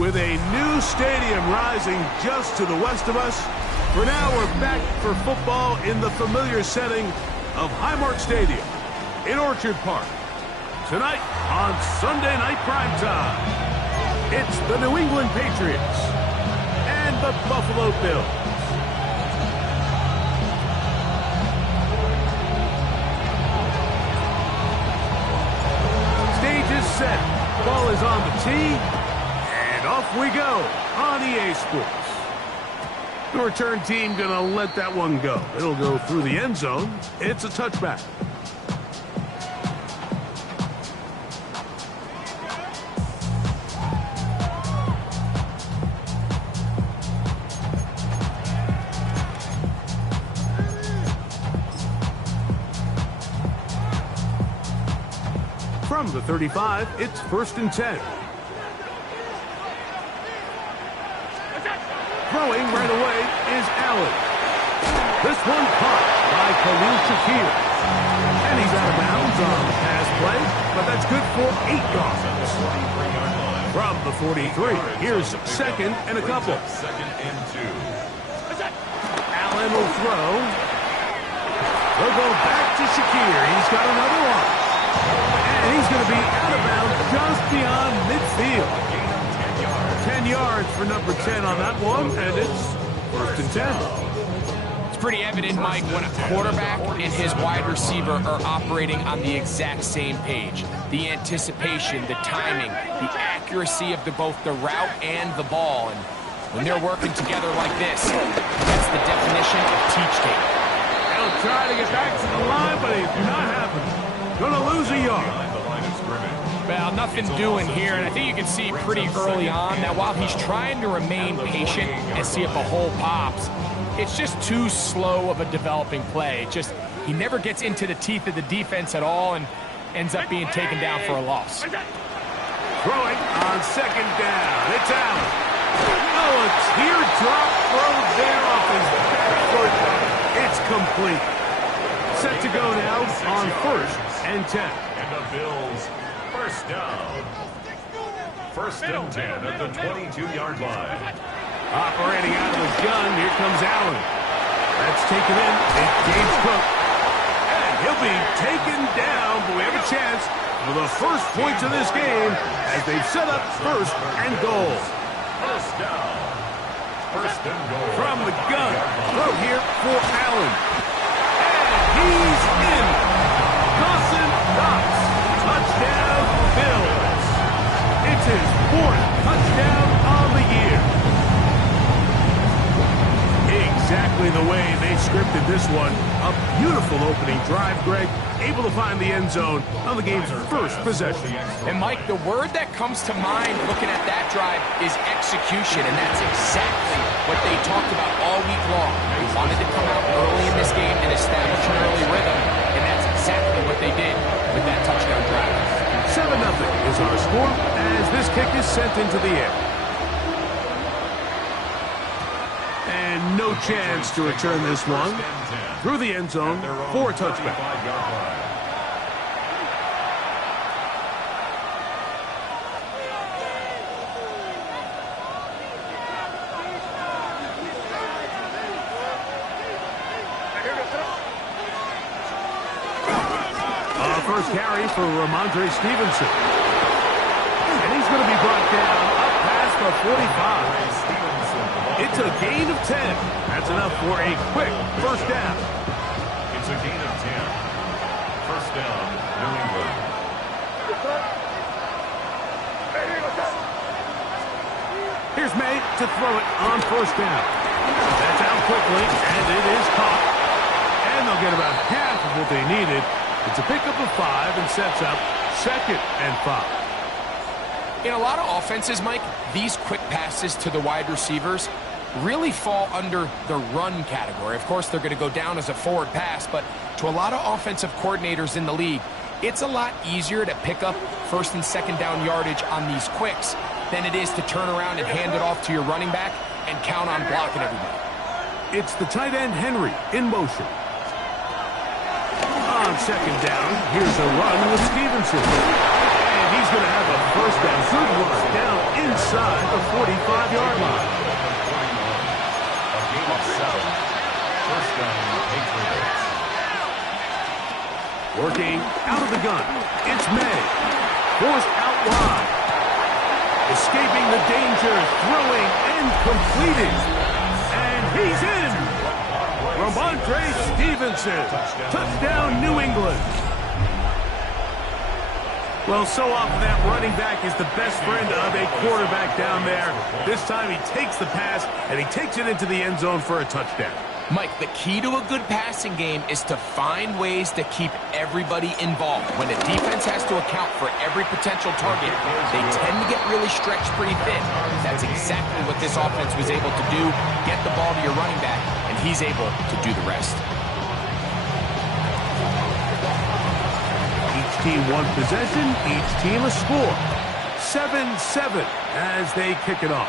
With a new stadium rising just to the west of us, for now we're back for football in the familiar setting of Highmark Stadium in Orchard Park. Tonight on Sunday Night Primetime, it's the New England Patriots and the Buffalo Bills. Stage is set, ball is on the tee, and off we go on EA Sports. The return team gonna let that one go. It'll go through the end zone. It's a touchback. From the 35, it's 1st and 10. Throwing right away is Allen. This one caught by Khalil Shakir. And he's out of bounds on the pass play, but that's good for 8 yards. From the 43, here's 2nd and a couple. Allen will throw. They'll go back to Shakir. He's got another one. And he's going to be out of bounds just beyond midfield. 10 yards for number 10 on that one, and it's 1st and 10. It's pretty evident, Mike, when a quarterback and his wide receiver are operating on the exact same page. The anticipation, the timing, the accuracy of both the route and the ball. And when they're working together like this, that's the definition of teach tape. He'll try to get back to the line, but he's not happening. Gonna lose a yard. Well, nothing doing here, and I think you can see pretty early on that while he's trying to remain patient and see if a hole pops, it's just too slow of a developing play. He never gets into the teeth of the defense at all and ends up being taken down for a loss. Throwing on 2nd down. It's Allen. Oh, a teardrop throw there off his back foot. It's complete. Set to go now on 1st and 10. And the Bills, 1st down. 1st and 10 at the 22-yard line. Operating out of his gun, here comes Allen. That's taken in. It's James Cook. And he'll be taken down, but we have a chance for the first points of this game as they've set up 1st and goal. 1st down. 1st and goal. From the gun, throw here for Allen. He's in. Dawson Knox. Touchdown, Bills. It's his 4th touchdown on the year. Exactly the way they scripted this one. A beautiful opening drive, Greg. Able to find the end zone on the game's first possession. And, Mike, the word that comes to mind looking at that drive is execution, and that's exactly what they talked about all week long. They wanted to come out early in this game and establish an early rhythm, and that's exactly what they did with that touchdown drive. 7-0 is our score as this kick is sent into the air. And no chance to return this one through the end zone for a touchback. First carry for Ramondre Stevenson. And he's going to be brought down up past the 45. It's a gain of 10. That's enough for a quick 1st down. It's a gain of 10. 1st down, New England. Here's May to throw it on 1st down. That's out quickly, and it is caught. And they'll get about half of what they needed. It's a pickup of 5 and sets up 2nd and 5. In a lot of offenses, Mike, these quick passes to the wide receivers really fall under the run category. Of course, they're going to go down as a forward pass, but to a lot of offensive coordinators in the league, it's a lot easier to pick up 1st and 2nd down yardage on these quicks than it is to turn around and hand it off to your running back and count on blocking everybody. It's the tight end Henry in motion. On 2nd down, here's a run with Stevenson. And he's going to have a first down. Good work down inside the 45-yard line. A gain of 7. First down, Patriots. Working out of the gun. It's May. Forced out wide. Escaping the danger. Throwing and completing. And he's in. Ramondre Stevenson. Touchdown, New England. Well, so often that running back is the best friend of a quarterback down there. This time he takes the pass, and he takes it into the end zone for a touchdown. Mike, the key to a good passing game is to find ways to keep everybody involved. When a defense has to account for every potential target, they tend to get really stretched pretty thin. That's exactly what this offense was able to do. Get the ball to your running back, and he's able to do the rest. Each team one possession, each team a score. 7-7 as they kick it off.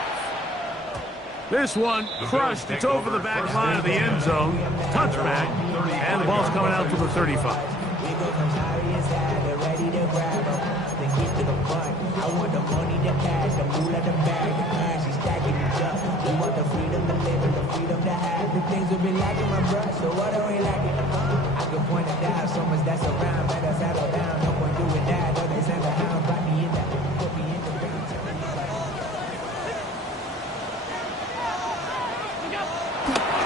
This one crushed. It's over the back line of the end zone. Touchback, and the ball's coming out to the 35.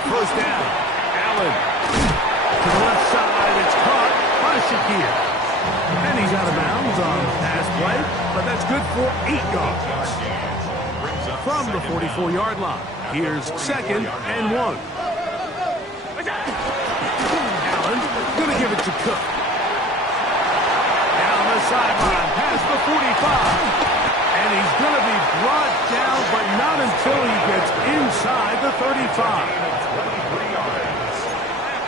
First down. Allen to the left side. It's caught by Shakir. And he's out of bounds on the pass play, but that's good for 8 yards. From the 44-yard line, here's 2nd and 1. Allen going to give it to Cook. Down the sideline, past the 45. And he's going to be brought down, but not until he gets inside the 35. 23 yards.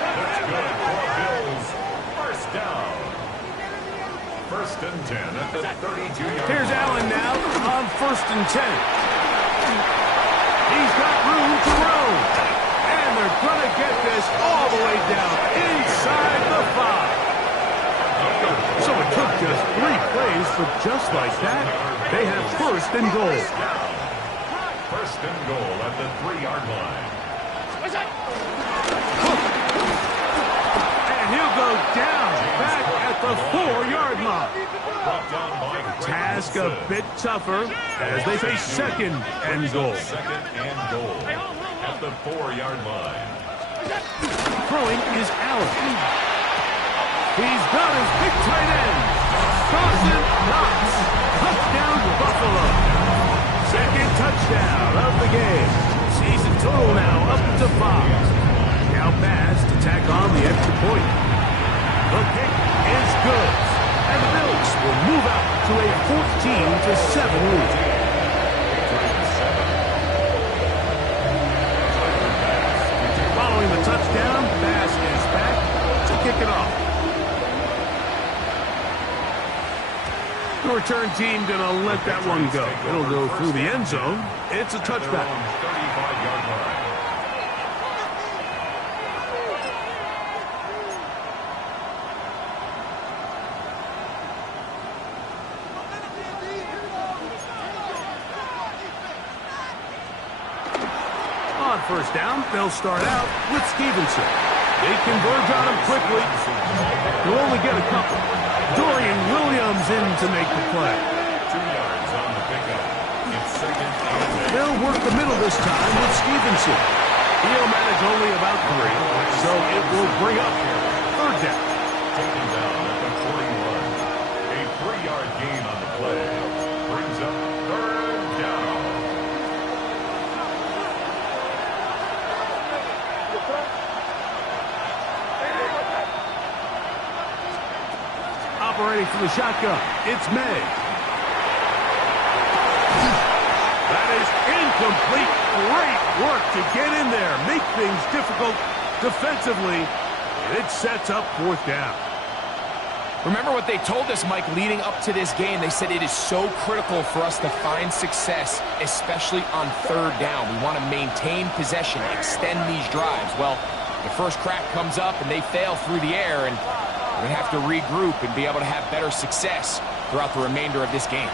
That's good for Bills. First down. 1st and 10 at the 32-yard. Here's Allen now on 1st and 10. He's got room to roam. And they're going to get this all the way down inside the 5. So it took just 3 plays, but just like that, they have 1st and goal. 1st and goal at the 3-yard line. And he'll go down back at the 4-yard line. Task a bit tougher as they face 2nd and goal. 2nd and goal at the 4-yard line. Throwing is Allen. He's got his big tight end. Dawson Knox. Touchdown, Buffalo. 2nd touchdown of the game. Season total now up to 5. Now pass to tack on the extra point. The kick is good. And the Bills will move out to a 14-7 lead. Following the touchdown, pass is back to kick it off. The return team going to let that one go. It'll go through the end zone. It's a touchback. 35-yard line. On 1st down, they'll start out with Stevenson. They converge on him quickly. They'll only get a couple. Dorian Williams in to make the play. 2 yards on the pickup. It's 2nd and 10. They'll work the middle this time with Stevenson. He'll manage only about 3, so it will bring up 3rd down. Taken down at the 41. A 3-yard gain on the play. Brings up 3rd down. Operating from the shotgun, it's May. That is incomplete. Great work to get in there, make things difficult defensively, and it sets up 4th down. Remember what they told us, Mike, leading up to this game. They said it is so critical for us to find success, especially on 3rd down. We want to maintain possession, extend these drives. Well, the first crack comes up, and they fail through the air, and we're going to have to regroup and be able to have better success throughout the remainder of this game.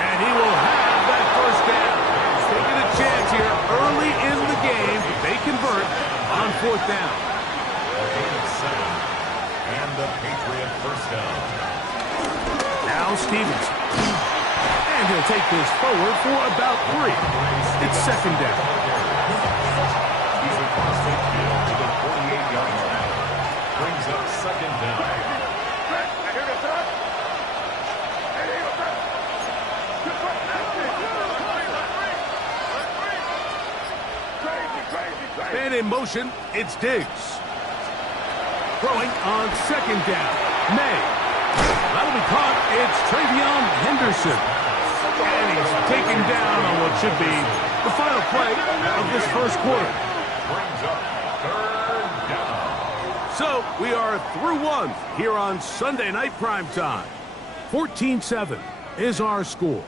And he will have that first down. He's taking a chance here early in the game. They convert on fourth down. And the Patriot first down. Now Stevens. And he'll take this forward for about 3. It's second down. He's across the field to the 48-yard line. Brings up second down. And in motion, it's Diggs. Throwing on second down. May. That'll be caught. It's Travion Henderson. And he's taken down on what should be the final play of this first quarter. Brings up third down. So we are through 1 here on Sunday Night Primetime. 14-7 is our score.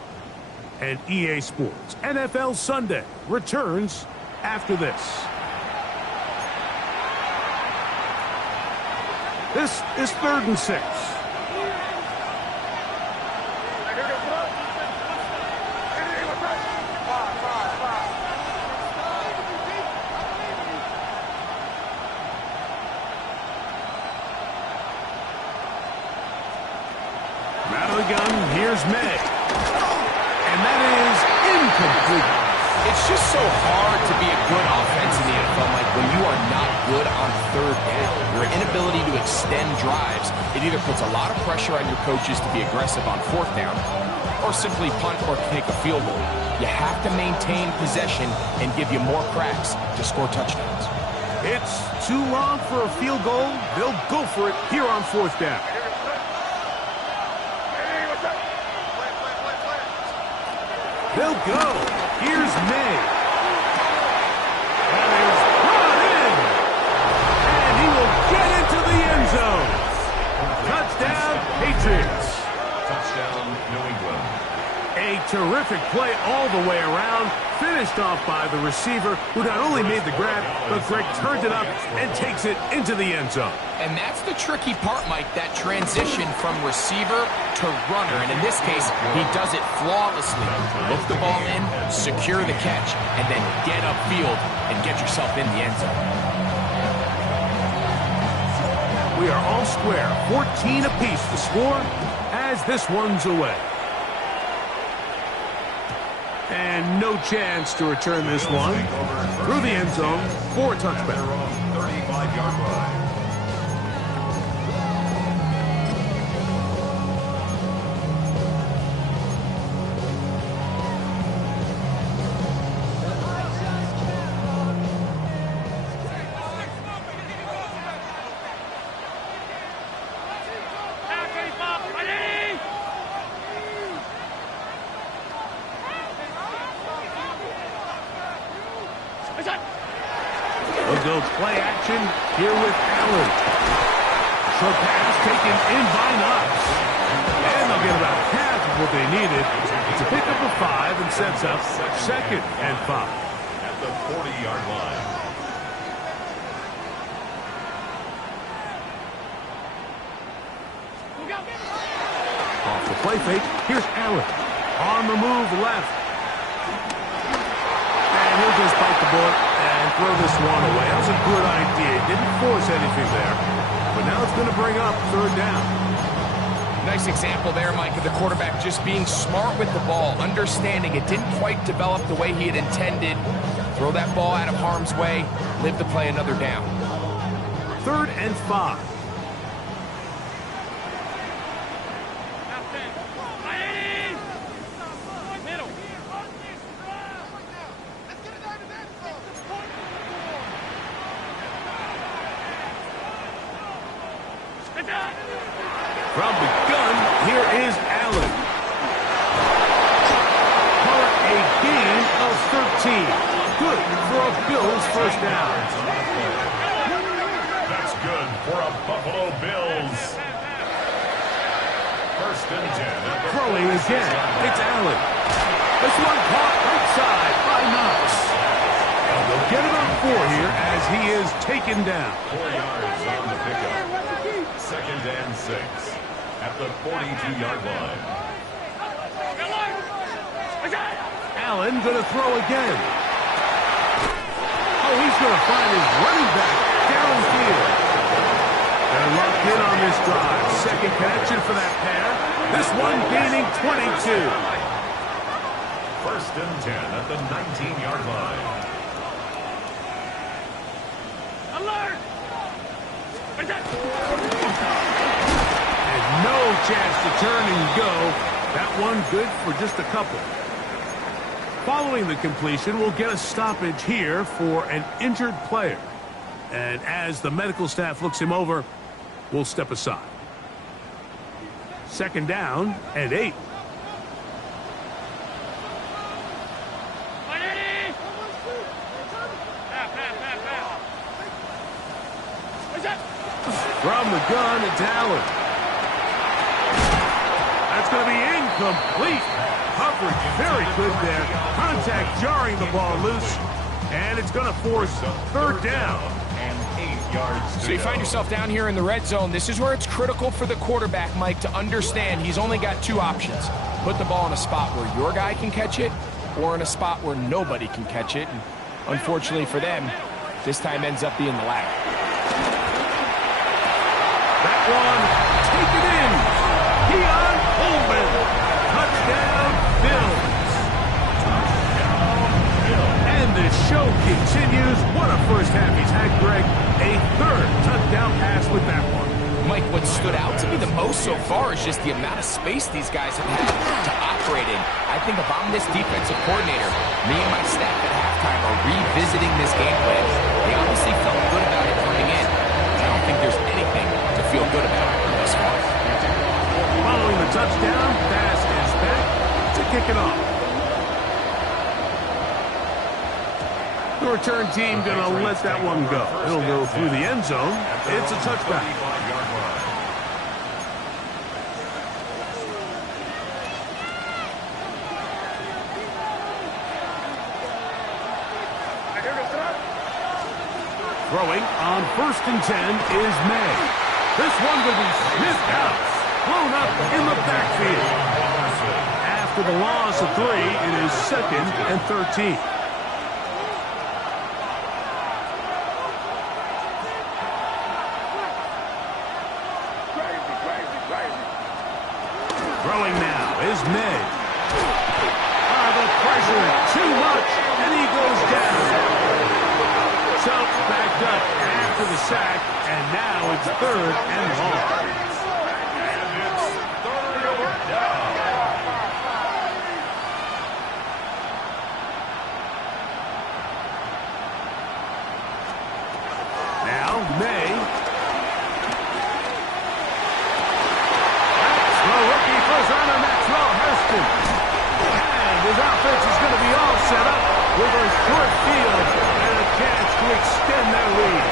And EA Sports NFL Sunday returns after this. This is 3rd and 6. Out of the gun, here's May. And that is incomplete. It's just so hard to be a good offense in the NFL, Mike, when you are not good on third down. Your inability to extend drives, it either puts a lot of pressure on your coaches to be aggressive on fourth down or simply punt or take a field goal. You have to maintain possession and give you more cracks to score touchdowns. It's too long for a field goal. They'll go for it here on fourth down. They'll go. Here's May. That is brought in. And he will get into the end zone. Touchdown, Patriots. Touchdown, New England. A terrific play all the way around. Finished off by the receiver, who not only made the grab, but Greg turned it up and takes it into the end zone. And that's the tricky part, Mike, that transition from receiver to runner. And in this case, he does it flawlessly. Look the ball in, secure the catch, and then get upfield and get yourself in the end zone. We are all square, 14 apiece to score as this one's away. And no chance to return this one through the end zone for a touchback. 35-yard line. We'll go play action here with Allen. Short pass taken in by Knox. And they'll get about half of what they needed. It's a pickup of 5 and sets up 2nd and 5. At the 40-yard line. Off the play fake, here's Allen. On the move left. And he'll just bite the bullet and throw this one away. That was a good idea. Didn't force anything there. But now it's going to bring up 3rd down. Nice example there, Mike, of the quarterback just being smart with the ball, understanding it didn't quite develop the way he had intended. Throw that ball out of harm's way, live to play another down. 3rd and 5. From the gun, here is Allen. For a gain of 13. Good for a Bills first down. That's good for a Buffalo Bills. 1st and 10. Throwing again. It's Allen. This one caught right side by Knox. And they'll get it on 4 here as he is taken down. 4 yards on the pickup. second and 6 at the 42-yard line. Allen going to throw again. Oh, he's going to find his running back downfield. They're locked in on this drive. Second connection for that pair. This one gaining 22. First and 10 at the 19-yard line. Alert! And no chance to turn and go. That one good for just a couple. Following the completion, we'll get a stoppage here for an injured player. And as the medical staff looks him over, we'll step aside. Second down and 8. From the gun, it's Allen. That's going to be incomplete. Coverage very good there. Contact jarring the ball loose. And it's going to force third down. And 8 yards. So you find yourself down here in the red zone. This is where it's critical for the quarterback, Mike, to understand he's only got 2 options. Put the ball in a spot where your guy can catch it or in a spot where nobody can catch it. And unfortunately for them, this time ends up being the latter. That one, take it in. Keon Coleman. Touchdown, Bills. And the show continues. What a first half he's had, Greg. A third touchdown pass with that one. Mike, what stood out to me the most so far is just the amount of space these guys have had to operate in. I think if I'm this defensive coordinator, me and my staff at halftime are revisiting this game plan. They obviously felt good about it coming in. I don't think there's anything to feel good about thus far. Following the touchdown, pass is back to kick it off. The return team going to let that one go. It'll go through the end zone. It's a touchback. Throwing on first and 10 is May. This one will be sniffed out. Blown up in the backfield. After the loss of 3, it is second and 13. Throwing now is May. The pressure, too much, and he goes down. So backed up after the sack, and now it's third and long. And it's third down. Now May. That's the rookie first runner, Maxwell Hairston. And his offense is going to be all set up with a short field and a chance to extend their lead.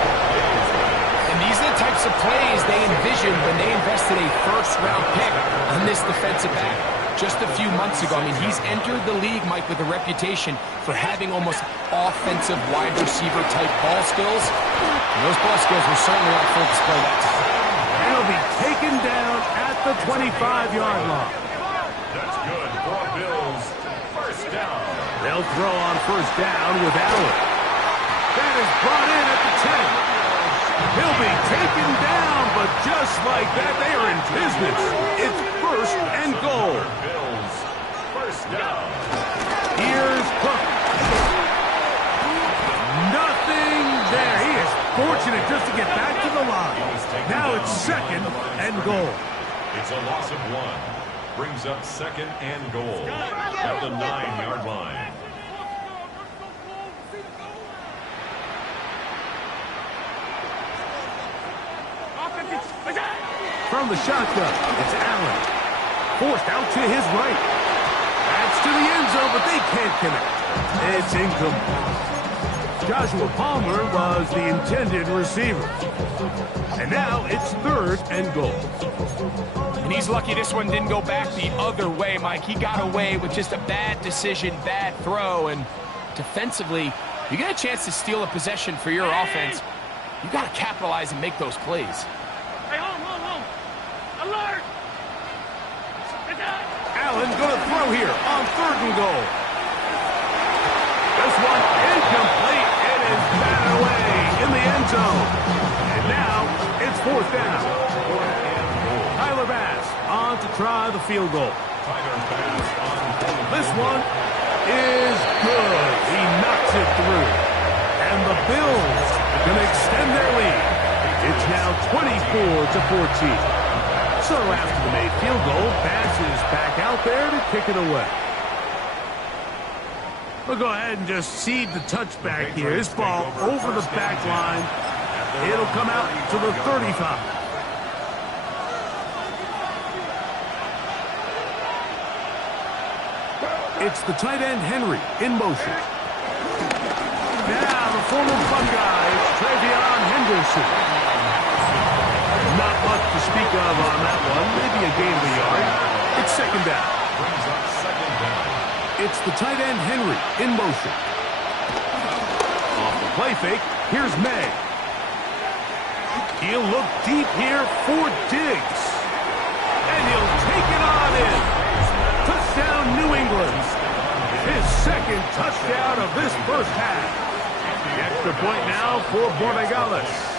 And these are the types of plays they envisioned when they invested a first-round pick on this defensive back just a few months ago. I mean, he's entered the league, Mike, with a reputation for having almost offensive wide receiver-type ball skills. And those ball skills were certainly on full display that time. And he'll be taken down at the 25-yard line. That's good for Bills. First down. They'll throw on first down with Allen. That is brought in at the 10. He'll be taken down, but just like that, they are in business. It's first and goal. Bills. First down. Here's Cook. Nothing there. He is fortunate just to get back to the line. Now it's second and goal. It's a loss of 1. Brings up second and goal at the 9-yard line. From the shotgun, it's Allen. Forced out to his right. That's to the end zone, but they can't connect. It's incomplete. Joshua Palmer was the intended receiver. And now it's third and goal. And he's lucky this one didn't go back the other way, Mike. He got away with just a bad decision, bad throw. And defensively, you get a chance to steal a possession for your offense. You got to capitalize and make those plays. Hey, hold. Allen going to throw here on 3rd and goal. This one incomplete. It is batted away in the end zone. And now it's 4th down. Tyler Bass on to try the field goal. This one is good. He knocks it through. And the Bills can extend their lead. It's now 24-14. So after the made field goal, Bass is back out there to kick it away. We'll go ahead and just seed the touchback here. This ball over the back line. It'll come out to the 35. It's the tight end, Henry, in motion. Now the former Buckeye, Travion Henderson. Not much to speak of on that one. Maybe a gain of a yard. It's 2nd down. It's the tight end, Henry, in motion. Off the play fake, here's May. He'll look deep here for Diggs. And he'll take it on in. Touchdown, New England. His 2nd touchdown of this first half. The extra point now for Borregales.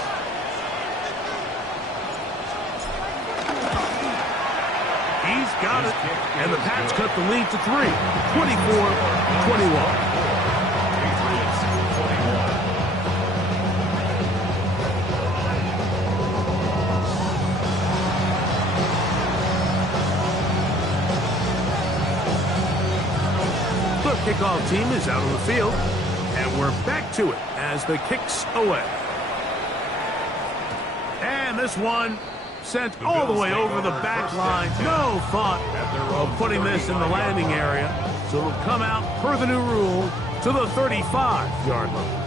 He's got it. And the Pats cut the lead to 3. 24-21. The kickoff team is out on the field, and we're back to it as the kick's away. And this one sent all the way over the back line. No thought of putting this in the landing area. So it'll come out, per the new rule, to the 35-yard line.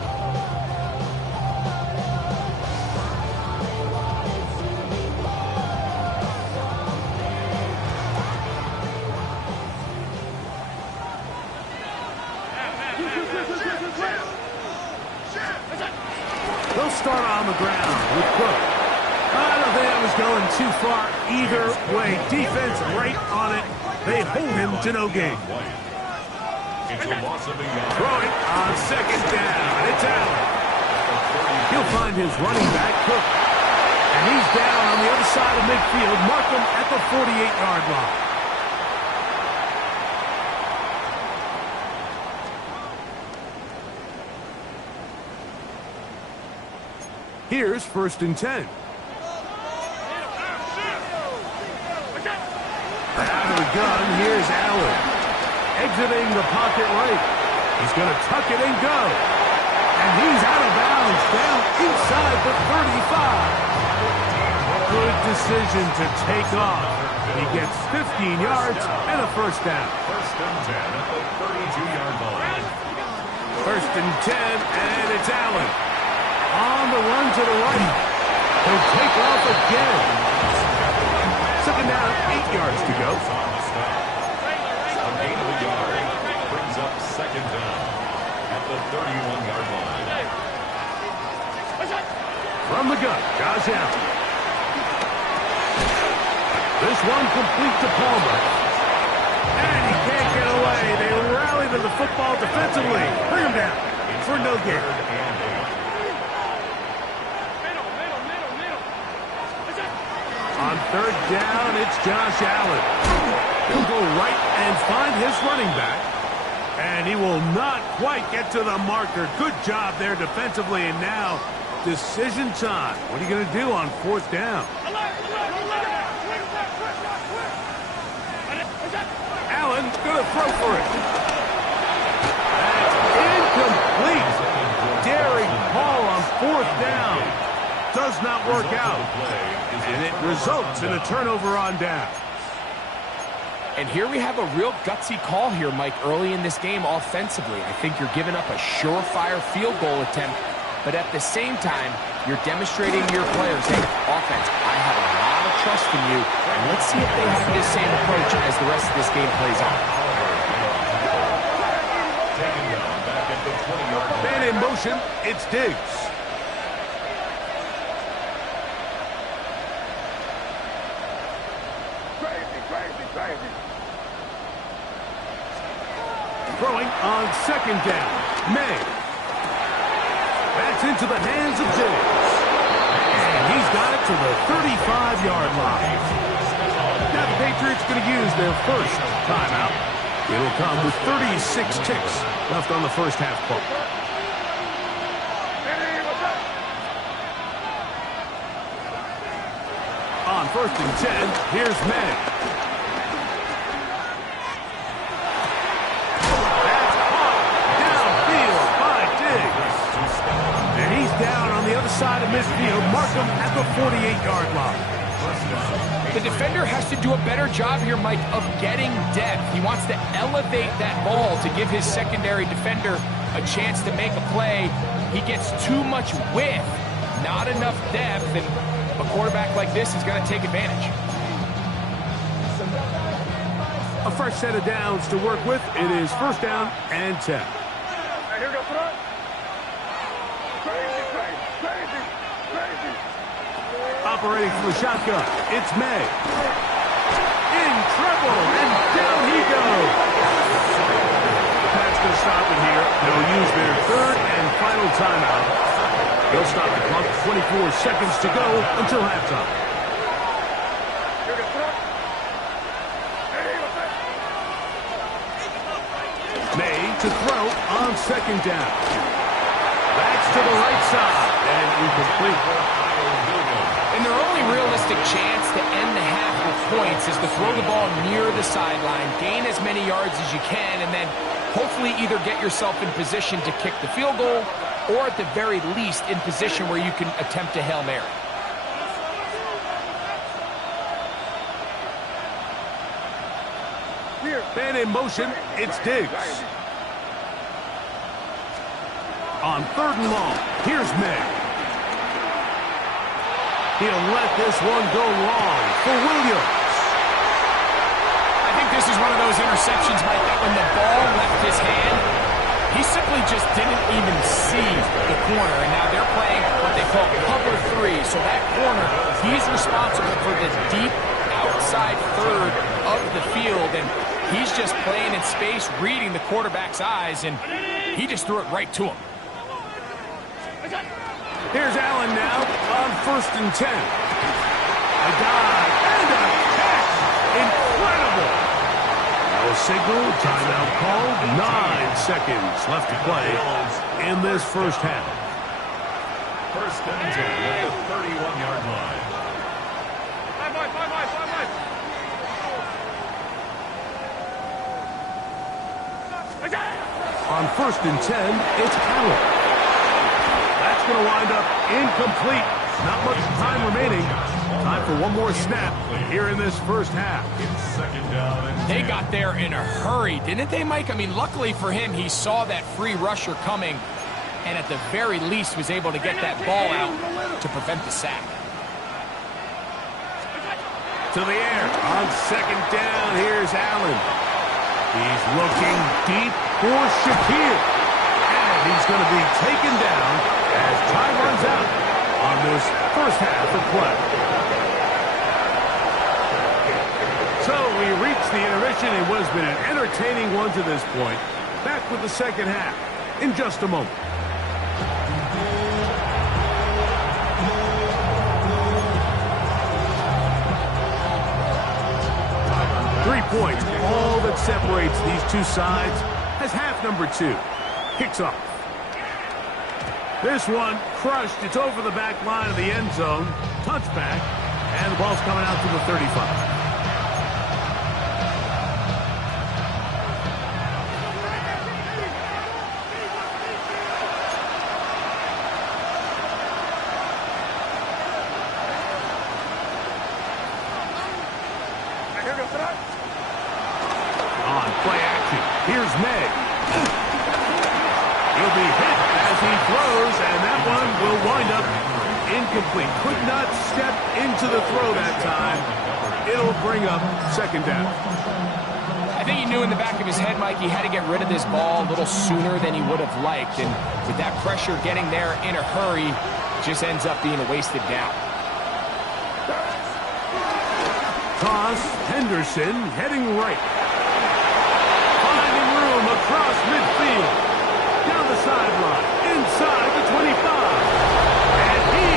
They'll start on the ground with Cook. I don't think that was going too far either way. Defense right on it. They hold him to no gain. Throwing on 2nd down. It's Allen. He'll find his running back, Cook. And he's down on the other side of midfield. Mark him at the 48-yard line. Here's 1st and 10. Out of the gun, here's Allen. Exiting the pocket right. He's going to tuck it and go. And he's out of bounds, down inside the 35. Good decision to take off. He gets 15 yards and a 1st down. 1st and 10 at the 32-yard line. 1st and 10, and it's Allen. On the run to the right. He'll take off again. 2nd down, 8 yards to go. A gain of a yard brings up 2nd down at the 31-yard line. From the gun, Josh Allen. This one complete to Palmer. And he can't get away. They rally to the football defensively. Bring him down for no gain. On 3rd down, it's Josh Allen. He'll go right and find his running back. And he will not quite get to the marker. Good job there defensively. And now, decision time. What are you going to do on 4th down? Allen's going to throw for it. That's incomplete. Daring Paul on 4th down. Does not work out. And it results in a turnover on down. And here we have a real gutsy call here, Mike, early in this game offensively. I think you're giving up a surefire field goal attempt, but at the same time, you're demonstrating to your players, hey, offense, I have a lot of trust in you, and let's see if they have this same approach as the rest of this game plays out. Man in motion, it's Diggs. Throwing on second down. May. That's into the hands of Diggs. And he's got it to the 35-yard line. Now the Patriots going to use their first timeout. It'll come with 36 ticks left on the first half clock. On 1st and 10, here's May. That's caught downfield by Diggs. And he's down on the other side of midfield. Mark him at the 48-yard line. The defender has to do a better job here, Mike, of getting depth. He wants to elevate that ball to give his secondary defender a chance to make a play. He gets too much width, not enough depth, and a quarterback like this is going to take advantage. A fresh set of downs to work with. It is 1st down and 10. Operating from the shotgun, it's May. In trouble, and down he goes. That's going to stop it here. They'll use their 3rd and final timeout. They'll stop the clock. 24 seconds to go until halftime. May to throw on 2nd down. That's to the right side, and incomplete. And their only realistic chance to end the half with points is to throw the ball near the sideline, gain as many yards as you can, and then hopefully either get yourself in position to kick the field goal or at the very least in position where you can attempt a Hail Mary. Man in motion, it's Diggs. On 3rd and long, here's May. He'll let this one go long for Williams. I think this is one of those interceptions, Mike, that when the ball left his hand, he simply just didn't even see the corner. And now they're playing what they call cover 3. So that corner, he's responsible for the deep outside 3rd of the field. And he's just playing in space, reading the quarterback's eyes, and he just threw it right to him. Here's Allen now on 1st and 10. A dive and a catch. Incredible. No signal, timeout called. 9 seconds left to play in this first half. 1st and 10 at the 31-yard line. On 1st and 10, it's Allen. That's going to wind up incomplete. Not much time remaining. Time for one more snap here in this first half. They got there in a hurry, didn't they, Mike? I mean, luckily for him, he saw that free rusher coming and at the very least was able to get that ball out to prevent the sack. To the air. On 2nd down, here's Allen. He's looking deep for Shakir. And he's going to be taken down as time runs out on this first half of play. So we reach the intermission in what has been an entertaining one to this point. Back with the second half in just a moment. Points, all that separates these two sides as half number 2 kicks off. This one crushed. It's over the back line of the end zone. Touchback, and the ball's coming out to the 35. Here's May. He'll be hit as he throws, and that one will wind up incomplete. Could not step into the throw that time. It'll bring up 2nd down. I think he knew in the back of his head, Mike, he had to get rid of this ball a little sooner than he would have liked. And with that pressure getting there in a hurry, it just ends up being a wasted down. toss. Henderson heading right. Finding room across midfield. Down the sideline. Inside the 25. And he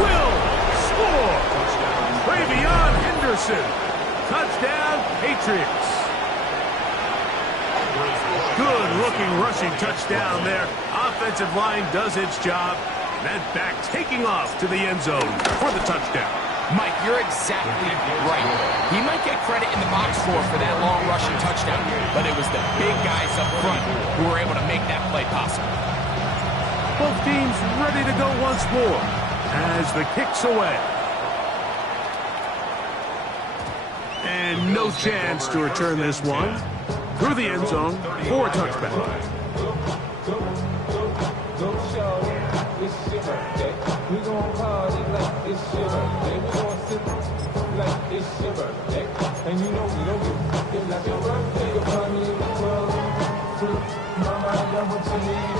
will score. Travion Henderson. Touchdown, Patriots. Good-looking rushing touchdown there. Offensive line does its job. That back taking off to the end zone for the touchdown. Mike, you're exactly right. He might get credit in the box score for that long rushing touchdown, but it was the big guys up front who were able to make that play possible. Both teams ready to go once more as the kick's away. And no chance to return this one through the end zone for a touchback. We gon' party like it's your birthday. We gon' sip like it's your birthday. And you know we don't give it like your birthday. You'll find me in the club. Mama, I got what you need.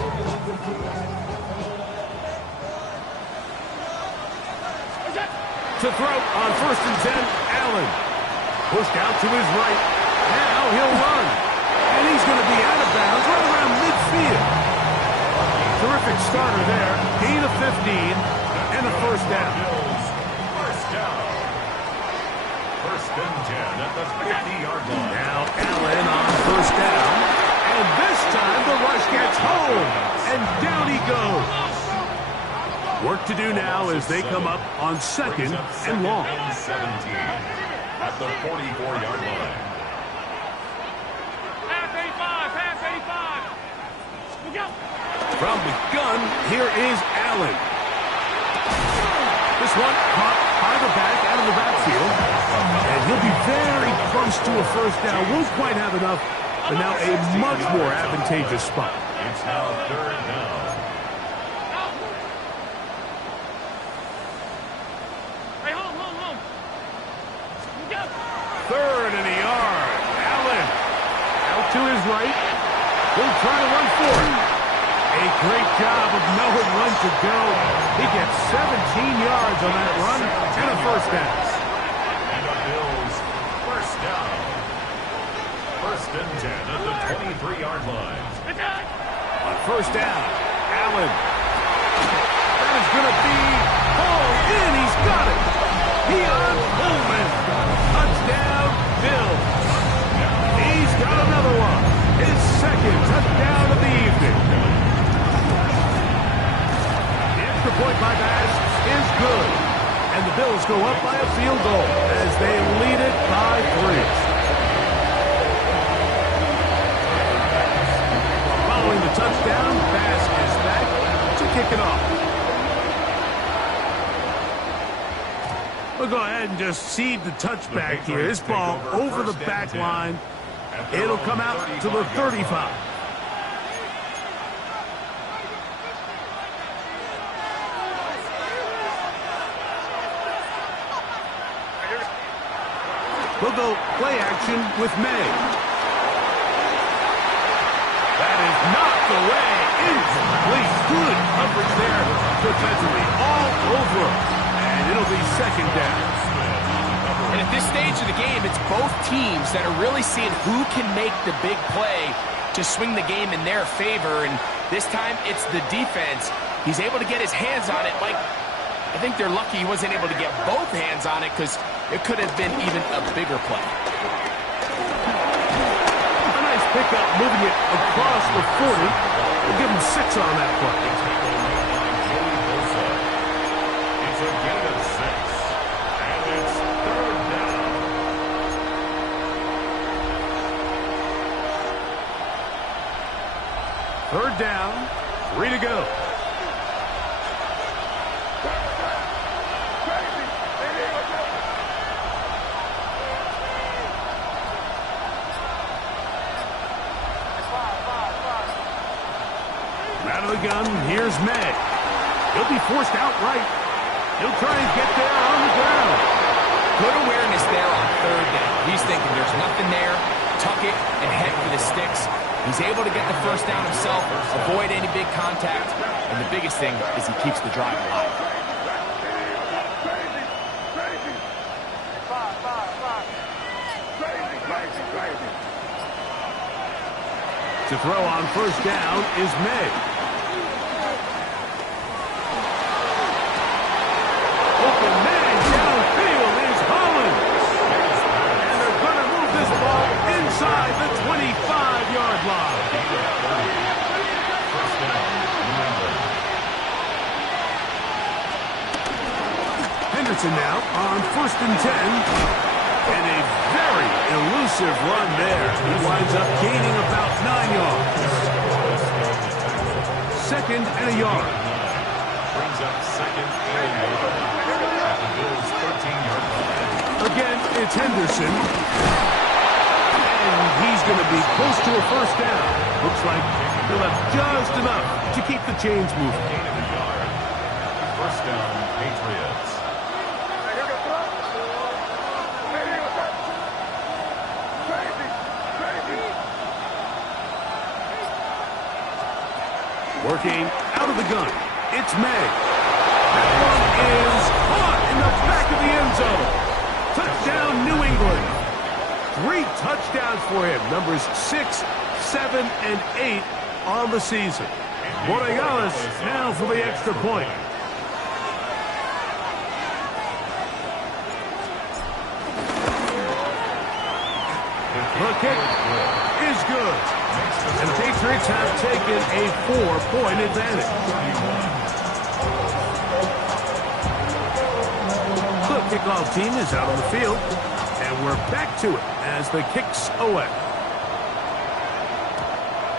To throw on 1st and 10, Allen. Pushed out to his right. Now he'll run. And he's going to be out of bounds right around midfield. Terrific starter there. Gain of 15. And a first down. First down. 1st and 10 at the 50-yard line. Now Allen on 1st down. And this time the rush gets home. And down he goes. Work to do now as they come up on 2nd and long. 17 at the 44-yard line. Pass 85, pass 85. Look out. From the gun, here is Allen. This one caught by the back out of the backfield. And he'll be very close to a first down. Won't quite have enough, but now a much more advantageous spot. It's now 3rd down. Hey, home. Look out. 3rd and a yard. Allen out to his right. He'll try to run for it. A great job of knowing when to go. He gets 17 yards on that run and a first down. And the Bills, first down. 1st and 10 at the 23-yard line. Attack. On 1st down, Allen. That is going to be hauled in. He's got it. Keon Coleman. Touchdown, Bills. He's got another one. His 2nd touchdown of the evening. The point by Bass is good. And the Bills go up by a field goal as they lead it by 3. Following the touchdown, Bass is back to kick it off. We'll go ahead and just cede the touchback here. This ball over the back line. It'll come out to the 35. We'll go play action with May. That is knocked away. Incomplete. Good coverage there defensively. All over. And it'll be 2nd down. And at this stage of the game, it's both teams that are really seeing who can make the big play to swing the game in their favor. And this time, it's the defense. He's able to get his hands on it. Mike, I think they're lucky he wasn't able to get both hands on it because it could have been even a bigger play. A nice pickup, moving it across the 40. We'll give him 6 on that play. It's a gain of 6. And it's 3rd down. Third down, 3 to go. Out of the gun, here's May. He'll be forced out right. He'll try and get there on the ground. Good awareness there on 3rd down. He's thinking there's nothing there. Tuck it and head for the sticks. He's able to get the first down himself, avoid any big contact, and the biggest thing is he keeps the drive alive. To throw on first down is May. Open man downfield is Holland. And they're going to move this ball inside the 25-yard line. Henderson now on 1st and 10. And a very elusive run there. He winds up gaining about 9 yards. 2nd and a yard. Brings up 2nd and a yard. At the Bills' 13-yard line. Again, it's Henderson. And he's going to be close to a first down. Looks like he'll have just enough to keep the chains moving. Gain of a yard. First down, Patriots. Working out of the gun, it's May. That one is caught in the back of the end zone. Touchdown, New England. 3 touchdowns for him. Numbers 6, 7, and 8 on the season. Borregales now for the extra point. The kick is good. And the Patriots have taken a 4-point advantage. The kickoff team is out on the field, and we're back to it as the kick's away.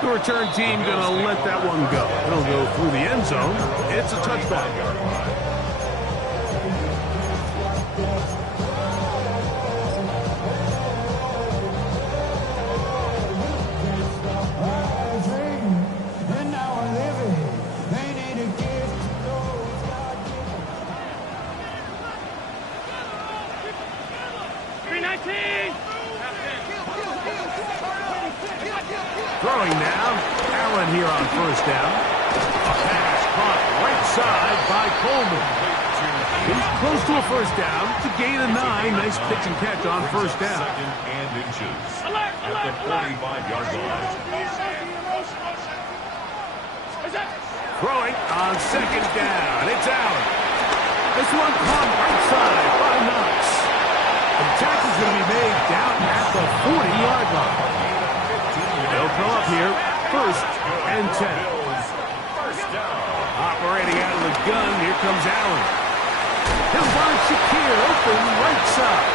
The return team going to let that one go. It'll go through the end zone. It's a touchback. Throwing now, Allen here on first down. A pass caught right side by Coleman. He's close to a first down to gain a 9. Nice pitch and catch on first down. 2nd and inches. At the 45-yard line. Throwing on 2nd down. It's Allen. This one caught right side by Knox. The tackle's going to be made down at the 40-yard line. They'll come up here, 1st and 10. Operating out of the gun, here comes Allen. He'll find Shakir open right side.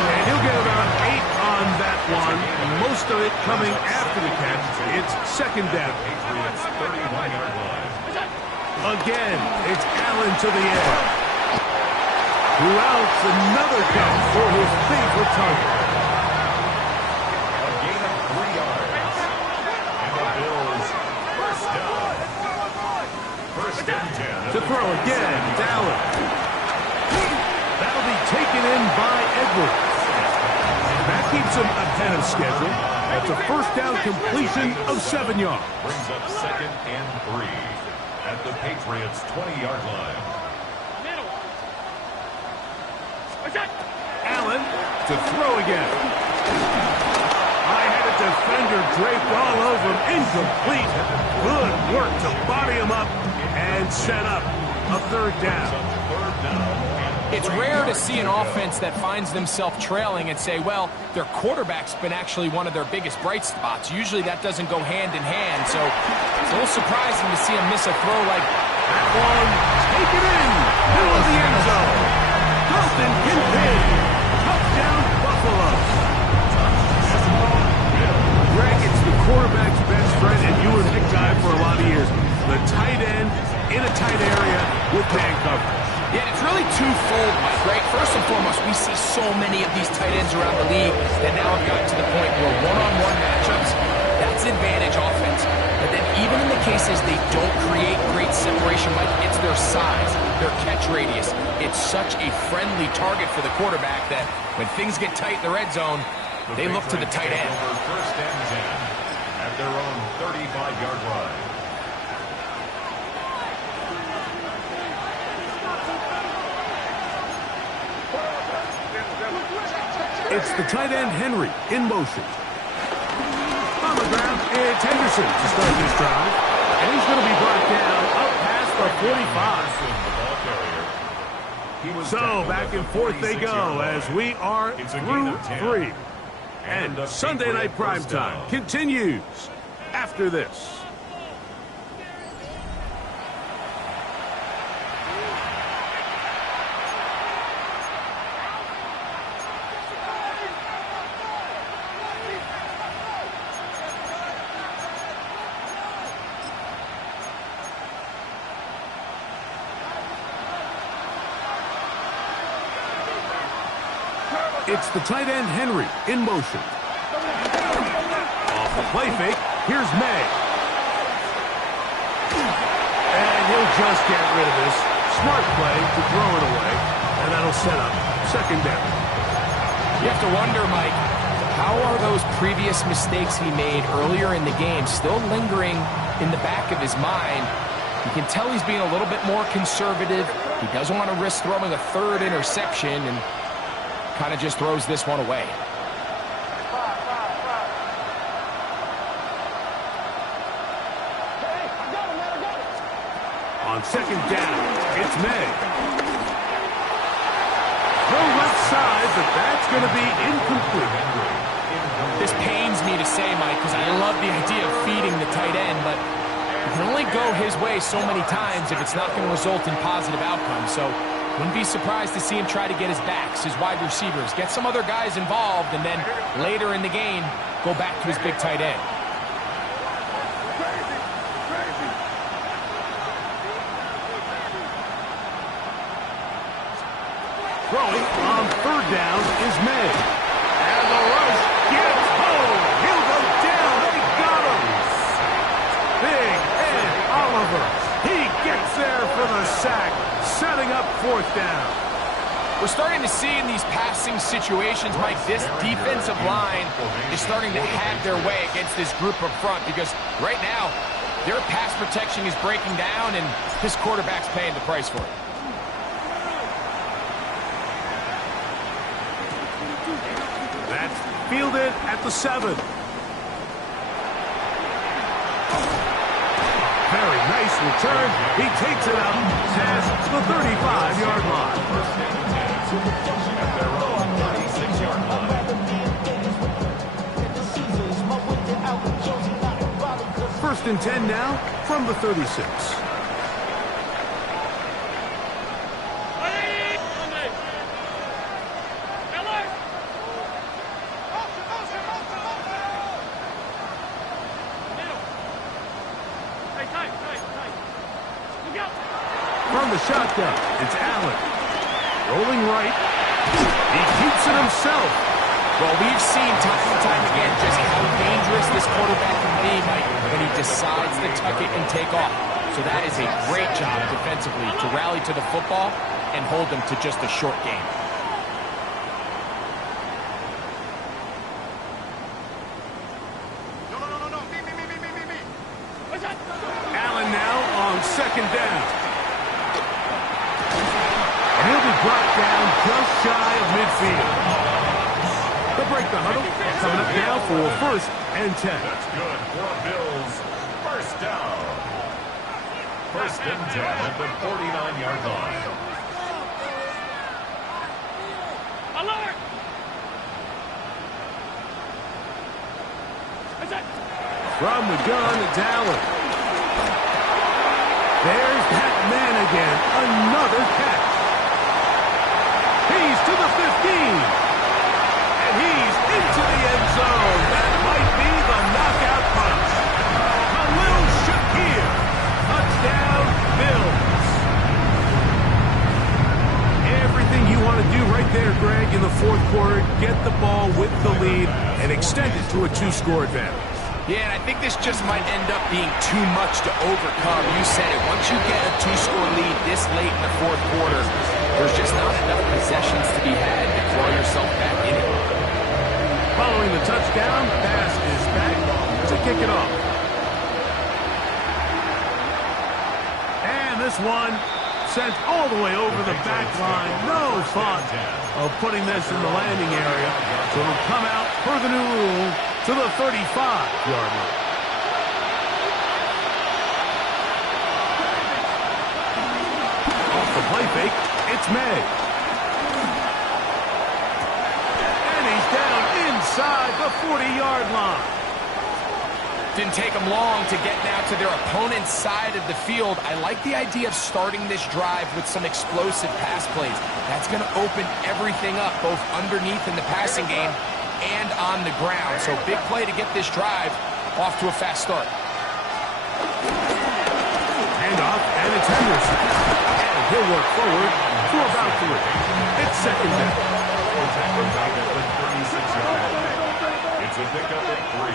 And he'll get about 8 on that one. Most of it coming after the catch. It's 2nd down. Again, it's Allen to the air. Throughout another catch for his favorite target. To throw again, Allen. That'll be taken in by Edwards. That keeps him ahead of schedule. That's a first down completion of 7 yards. Brings up 2nd and 3 at the Patriots' 20-yard line. Allen to throw again. I had a defender draped all over him. Incomplete. Good work to body him up and set up a 3rd down. It's rare to see an offense that finds themselves trailing and say, well, their quarterback's been actually one of their biggest bright spots. Usually that doesn't go hand in hand, so it's a little surprising to see him miss a throw like that one. Take it in. Middle of the end zone. Dalton Kincaid. Touchdown, Buffalo. Greg, it's the quarterback's best friend, and you were the guy for a lot of years. The tight end in a tight area with man coverage. Yeah, it's really twofold, Mike, right? First and foremost, we see so many of these tight ends around the league that now have gotten to the point where one-on-one matchups, that's advantage offense. But then even in the cases they don't create great separation, Mike, it's their size, their catch radius. It's such a friendly target for the quarterback that when things get tight in the red zone, they look to the tight end. First and 10 at their own 35-yard line. It's the tight end, Henry, in motion. On the ground, it's Henderson to start this drive. And he's going to be brought down up past the 45. So back and forth they go as we are through 3. And Sunday Night Primetime continues after this. It's the tight end, Henry, in motion. Off the play fake, here's May. And he'll just get rid of this. Smart play to throw it away, and that'll set up second down. You have to wonder, Mike, how are those previous mistakes he made earlier in the game still lingering in the back of his mind? You can tell he's being a little bit more conservative. He doesn't want to risk throwing a third interception, and kind of just throws this one away. On second down, it's May. Throw left side, but that's going to be incomplete. This pains me to say, Mike, because I love the idea of feeding the tight end, but you can only go his way so many times if it's not going to result in positive outcomes. So wouldn't be surprised to see him try to get his backs, his wide receivers, get some other guys involved, and then later in the game, go back to his big tight end. Throwing on third down is May. And the rush gets home. He'll go down. They got him. Big Ed Oliver. He gets there for the sack, setting up fourth down. We're starting to see in these passing situations, Mike, this defensive line is starting to have their way against this group up front because right now, their pass protection is breaking down and this quarterback's paying the price for it. That's fielded at the 7. Very nice return. He takes it up past the 35-yard line. At their own 36-yard line. First and 10 now from the 36. From the shotgun, it's Allen. Rolling right. He keeps it himself. Well, we've seen time and time again just how dangerous this quarterback can be, Mike, when he decides to tuck it and take off. So that is a great job defensively to rally to the football and hold them to just a short game. Allen now on second down. And he'll be brought down just shy of midfield. They'll break the huddle. Coming up now for first and 10. That's good for Bills. First down. First and 10 at the 49-yard line. Alert! From the gun, it's Allen. There's that man again. Another catch. He's to the 15. And he's into the end zone. That might be the knockout punch. Khalil Shakir. Touchdown, Bills. Everything you want to do right there, Greg, in the fourth quarter. Get the ball with the lead and extend it to a 2-score advantage. Yeah, and I think this just might end up being too much to overcome. You said it. Once you get a 2-score lead this late in the fourth quarter, there's just not enough possessions to be had to claw yourself back in it. Following the touchdown, pass is back to kick it off. And this one Sent all the way over the back line. No thought of putting this in the landing area. So it'll come out per the new rule to the 35-yard line. Off the play fake, it's May. And he's down inside the 40-yard line. Didn't take them long to get now to their opponent's side of the field. I like the idea of starting this drive with some explosive pass plays. That's going to open everything up, both underneath in the passing game and on the ground. So big play to get this drive off to a fast start. Handoff, and it's Henderson. And he'll work forward for about 3. It's second down. It's a pickup at 3.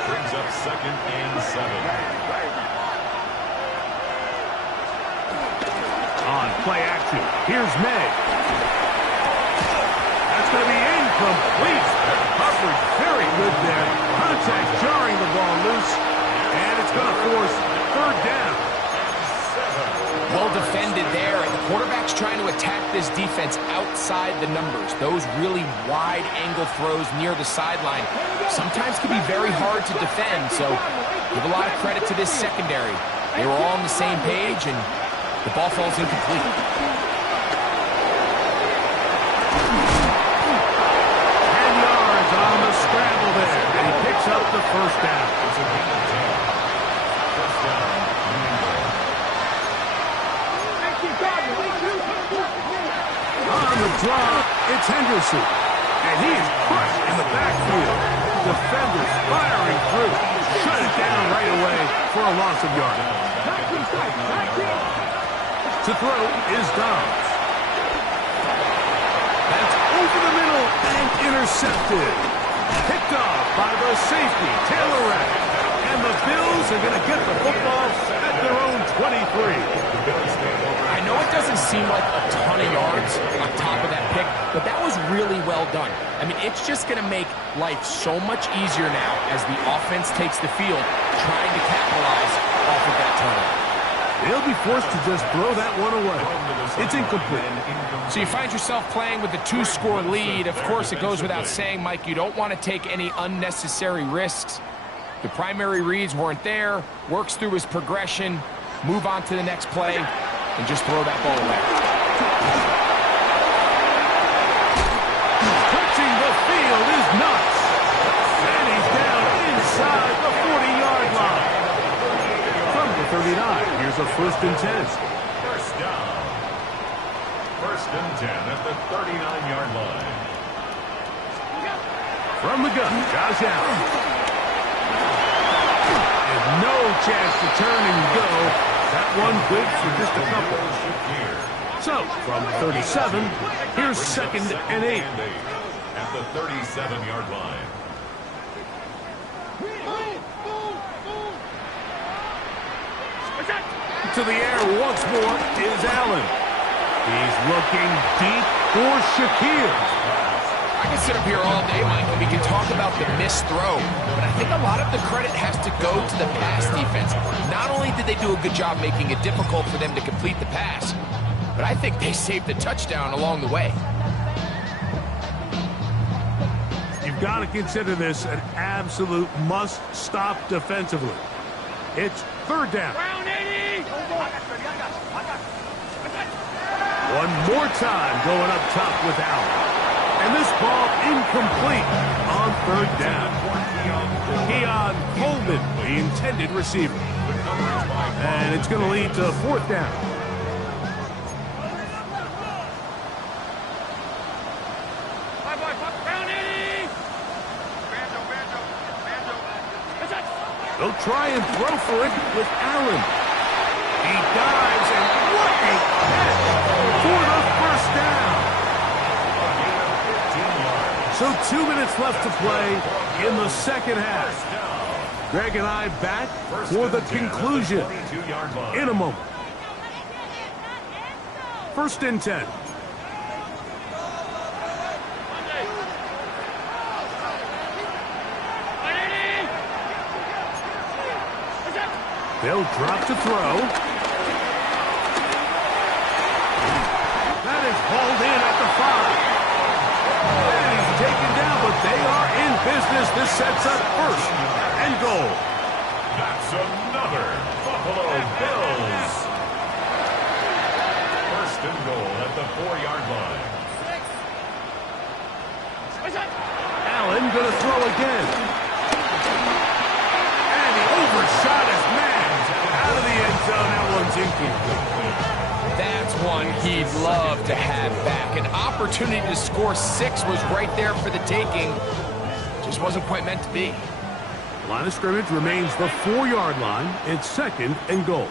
Brings up 2nd and 7. On play action, here's May. That's going to be incomplete. Coverage very good there. Contact jarring the ball loose. And it's going to force 3rd down. Well defended there, and the quarterback's trying to attack this defense outside the numbers. Those really wide angle throws near the sideline sometimes can be very hard to defend, so give a lot of credit to this secondary. They were all on the same page, and the ball falls incomplete. 10 yards on the scramble there, and he picks up the 1st down. On the drop, it's Henderson. And he is crushed in the backfield. Defenders firing through. Shut it down right away for a loss of yardage. To throw is Dobbs. That's over the middle and intercepted. Picked off by the safety, Taylor Rapp. And the Bills are going to get the football at their own 23. I know it doesn't seem like a ton of yards on top of that pick, but that was really well done. I mean, it's just going to make life so much easier now as the offense takes the field, trying to capitalize off of that turnover. They'll be forced to just throw that one away. It's incomplete. So you find yourself playing with a 2-score lead. Of course, it goes without saying, Mike, you don't want to take any unnecessary risks. The primary reads weren't there, works through his progression, move on to the next play, and just throw that ball away. Touching the field is nuts. And he's down inside the 40-yard line. From the 39, here's a 1st and 10. First down. 1st and 10 at the 39-yard line. From the gun, Josh Allen. And no chance to turn and go. That one good for just a couple. So, from 37, here's 2nd and 8. At the 37-yard line. To the air once more is Allen. He's looking deep for Shakir. I can sit up here all day, Mike, and we can talk about the missed throw, but I think a lot of the credit has to go to the pass defense. Not only did they do a good job making it difficult for them to complete the pass, but I think they saved the touchdown along the way. You've got to consider this an absolute must-stop defensively. It's 3rd down. One more time going up top with Allen. And this ball incomplete on 3rd down. Keon Coleman, the intended receiver. And it's going to lead to 4th down. They'll try and throw for it with Allen. He dives, and what a catch for the 1st down. So 2 minutes left to play in the 2nd half. Greg and I back for the conclusion in a moment. 1st and 10. They'll drop to throw. This sets up first and goal. That's another Buffalo Bills. First and goal at the 4-yard line. Allen going to throw again. And he overshot his man. Out of the end zone. That one's incomplete. That's one he'd love to have back. An opportunity to score 6 was right there for the taking. Just wasn't quite meant to be. Line of scrimmage remains the 4-yard line. It's second and goal.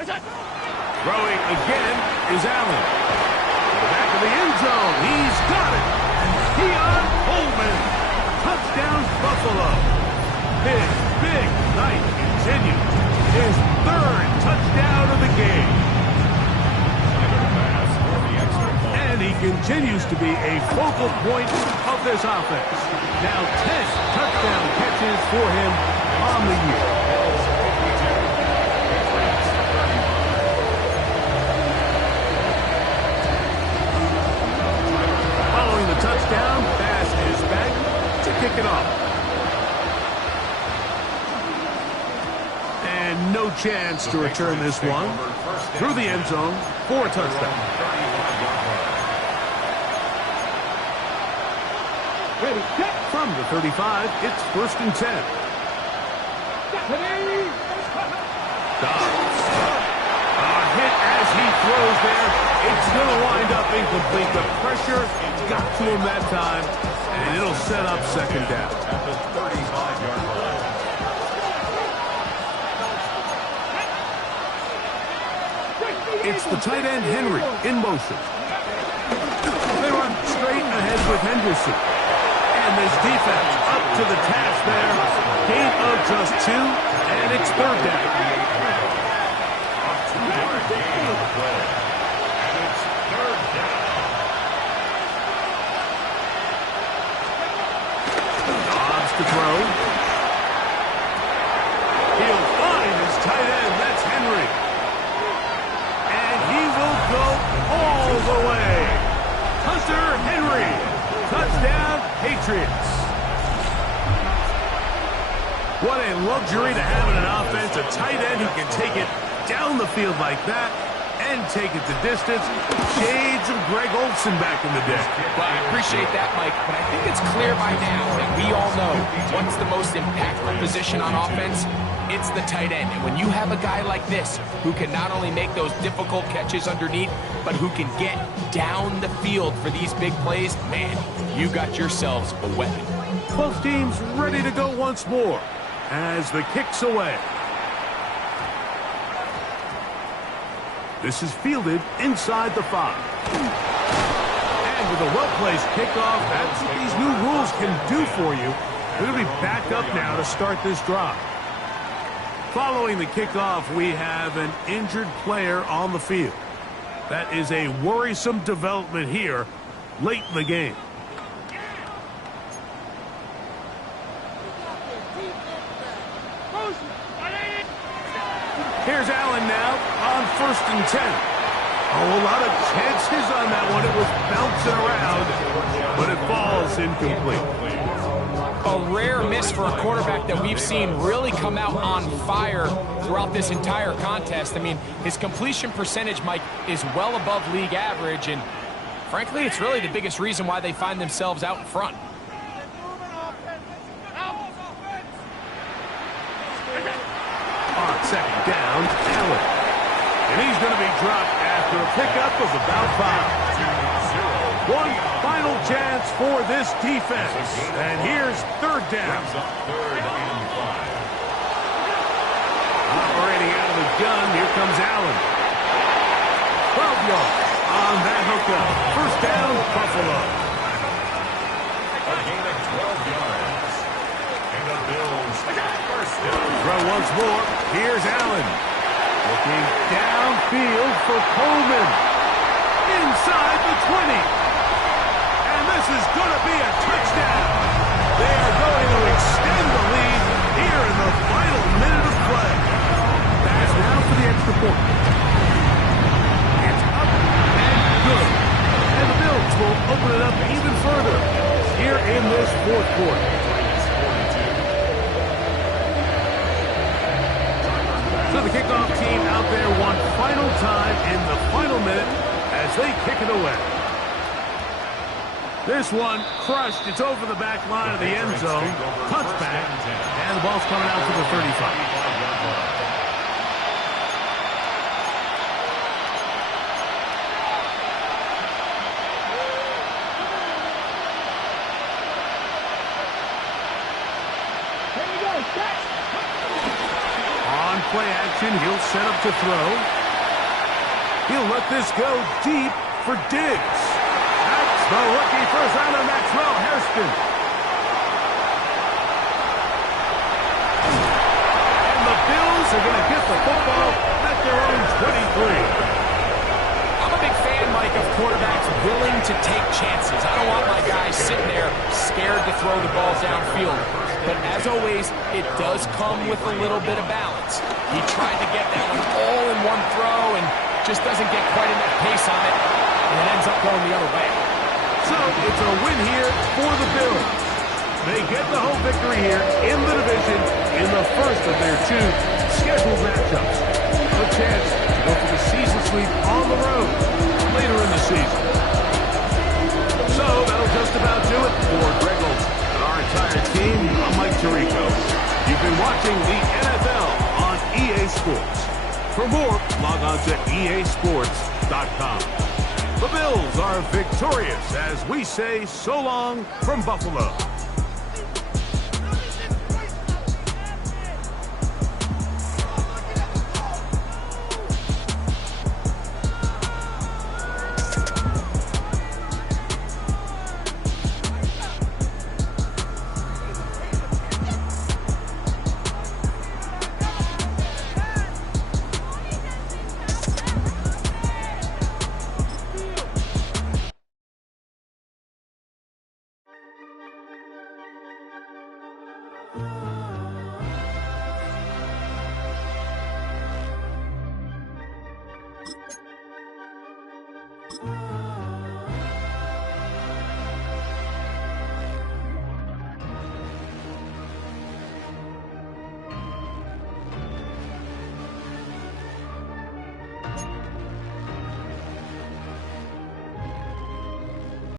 Throwing again is Allen. To the back of the end zone. He's got it. Keon Coleman. Touchdown Buffalo. His big night continues. His 3rd touchdown of the game. And he continues to be a focal point of this offense. Now 10 touchdown catches for him on the year. Following the touchdown, pass is back to kick it off. And no chance to return this one. Through the end zone for a touchdown. From the 35, it's first and 10. Dobbs. A hit as he throws there. It's going to wind up incomplete. The pressure got to him that time, and it'll set up second down. At the 35-yard line. It's the tight end, Henry, in motion. They run straight ahead with Henderson. And this defense up to the task there. Gain of just 2, and it's third down. A 2-yard gain on the play. And it's third down. Dobbs to throw. He'll find his tight end. That's Henry. And he will go all the way. Hunter Henry. Touchdown, Patriots. What a luxury to have in an offense. A tight end who can take it down the field like that and take it the distance. Shades of Greg Olsen back in the day. Well, I appreciate that, Mike, but I think it's clear by now that we all know what's the most impactful position on offense. It's the tight end. And when you have a guy like this who can not only make those difficult catches underneath, but who can get down the field for these big plays, man, you got yourselves a weapon. Both teams ready to go once more as the kick's away. This is fielded inside the 5. And with a well-placed kickoff, that's what these new rules can do for you. They're going to be back up now to start this drive. Following the kickoff, we have an injured player on the field. That is a worrisome development here late in the game. Here's Allen now on first and 10. Oh, a lot of chances on that one. It was bouncing around, but it falls incomplete. A rare miss for a quarterback that we've seen really come out on fire throughout this entire contest. I mean, his completion percentage, Mike, is well above league average, and frankly, it's really the biggest reason why they find themselves out in front. On second down, Allen. And he's going to be dropped after a pickup of about 5. One final chance for this defense. And here's third down. Operating out of the gun, here comes Allen. 12 yards on that hookup. First down, Buffalo. A gain of 12 yards. And the Bills first down. Throw once more. Here's Allen. Looking downfield for Coleman. Inside the 20. And this is going to be a touchdown. They are going to extend the lead here in the final minute of play. Pass now for the extra point. It's up and good. And the Bills will fourth quarter. So the kickoff team out there one final time in the final minute as they kick it away. This one crushed. It's over the back line of the end zone. Touchback. And the ball's coming out to the 35. On play action, he'll set up to throw. He'll let this go deep for Diggs. That's the rookie first rounder, Maxwell Hairston. And the Bills are going to get the football at their own 23. I'm a big fan, Mike, of quarterbacks willing to take chances. I don't want my guys sitting there scared to throw the ball downfield. But as always, it does come with a little bit of balance. He tried to get that one all in one throw and just doesn't get quite enough pace on it, and it ends up going the other way. So it's a win here for the Bills. They get the home victory here in the division in the first of their two scheduled matchups. A chance to go for the season sweep on the road later in the season. So that'll just about do it for Greg Olsen and our entire team. I'm Mike Tirico. You've been watching the NFL on EA Sports. For more, log on to easports.com. The Bills are victorious as we say so long from Buffalo. You